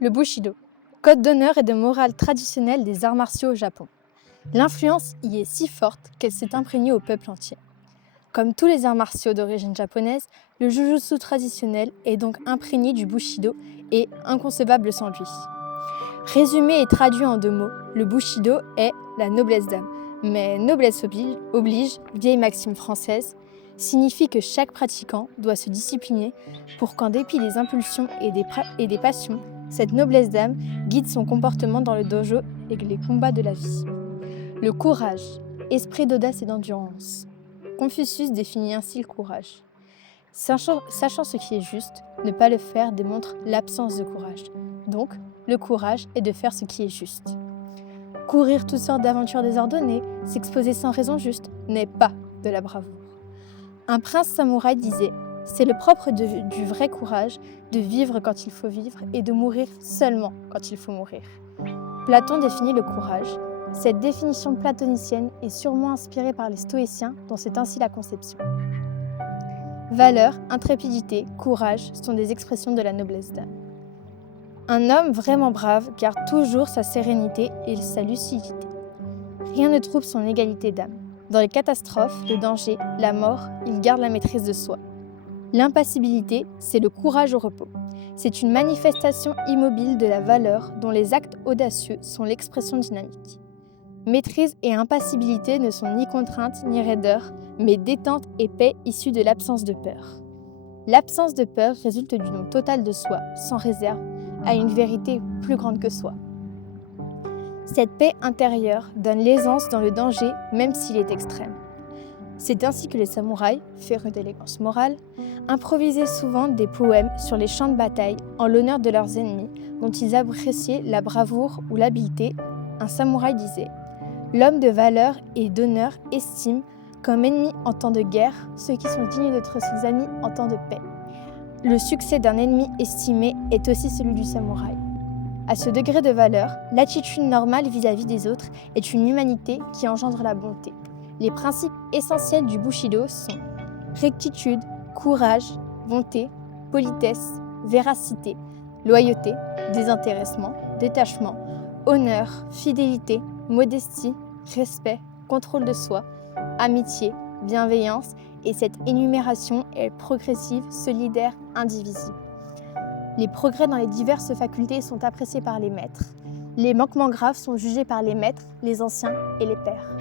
Le Bushido, code d'honneur et de morale traditionnelle des arts martiaux au Japon. L'influence y est si forte qu'elle s'est imprégnée au peuple entier. Comme tous les arts martiaux d'origine japonaise, le jujutsu traditionnel est donc imprégné du Bushido et inconcevable sans lui. Résumé et traduit en 2 mots, le Bushido est la noblesse d'âme. Mais noblesse oblige, vieille maxime française, signifie que chaque pratiquant doit se discipliner pour qu'en dépit des impulsions et des passions, cette noblesse d'âme guide son comportement dans le dojo et les combats de la vie. Le courage, esprit d'audace et d'endurance. Confucius définit ainsi le courage. Sachant ce qui est juste, ne pas le faire démontre l'absence de courage. Donc, le courage est de faire ce qui est juste. Courir toutes sortes d'aventures désordonnées, s'exposer sans raison juste, n'est pas de la bravoure. Un prince samouraï disait « C'est le propre du vrai courage de vivre quand il faut vivre et de mourir seulement quand il faut mourir. » Platon définit le courage. Cette définition platonicienne est sûrement inspirée par les stoïciens, dont c'est ainsi la conception. Valeur, intrépidité, courage sont des expressions de la noblesse d'âme. Un homme vraiment brave garde toujours sa sérénité et sa lucidité. Rien ne trouble son égalité d'âme. Dans les catastrophes, le danger, la mort, il garde la maîtrise de soi. L'impassibilité, c'est le courage au repos. C'est une manifestation immobile de la valeur dont les actes audacieux sont l'expression dynamique. Maîtrise et impassibilité ne sont ni contrainte ni raideur, mais détente et paix issue de l'absence de peur. L'absence de peur résulte du don total de soi, sans réserve, à une vérité plus grande que soi. Cette paix intérieure donne l'aisance dans le danger, même s'il est extrême. C'est ainsi que les samouraïs, férus d'élégance morale, improvisaient souvent des poèmes sur les champs de bataille en l'honneur de leurs ennemis, dont ils appréciaient la bravoure ou l'habileté. Un samouraï disait « L'homme de valeur et d'honneur estime comme ennemi en temps de guerre ceux qui sont dignes d'être ses amis en temps de paix. Le succès d'un ennemi estimé est aussi celui du samouraï. » À ce degré de valeur, l'attitude normale vis-à-vis des autres est une humanité qui engendre la bonté. Les principes essentiels du Bushido sont rectitude, courage, bonté, politesse, véracité, loyauté, désintéressement, détachement, honneur, fidélité, modestie, respect, contrôle de soi, amitié, bienveillance, et cette énumération est progressive, solidaire, indivisible. Les progrès dans les diverses facultés sont appréciés par les maîtres. Les manquements graves sont jugés par les maîtres, les anciens et les pairs.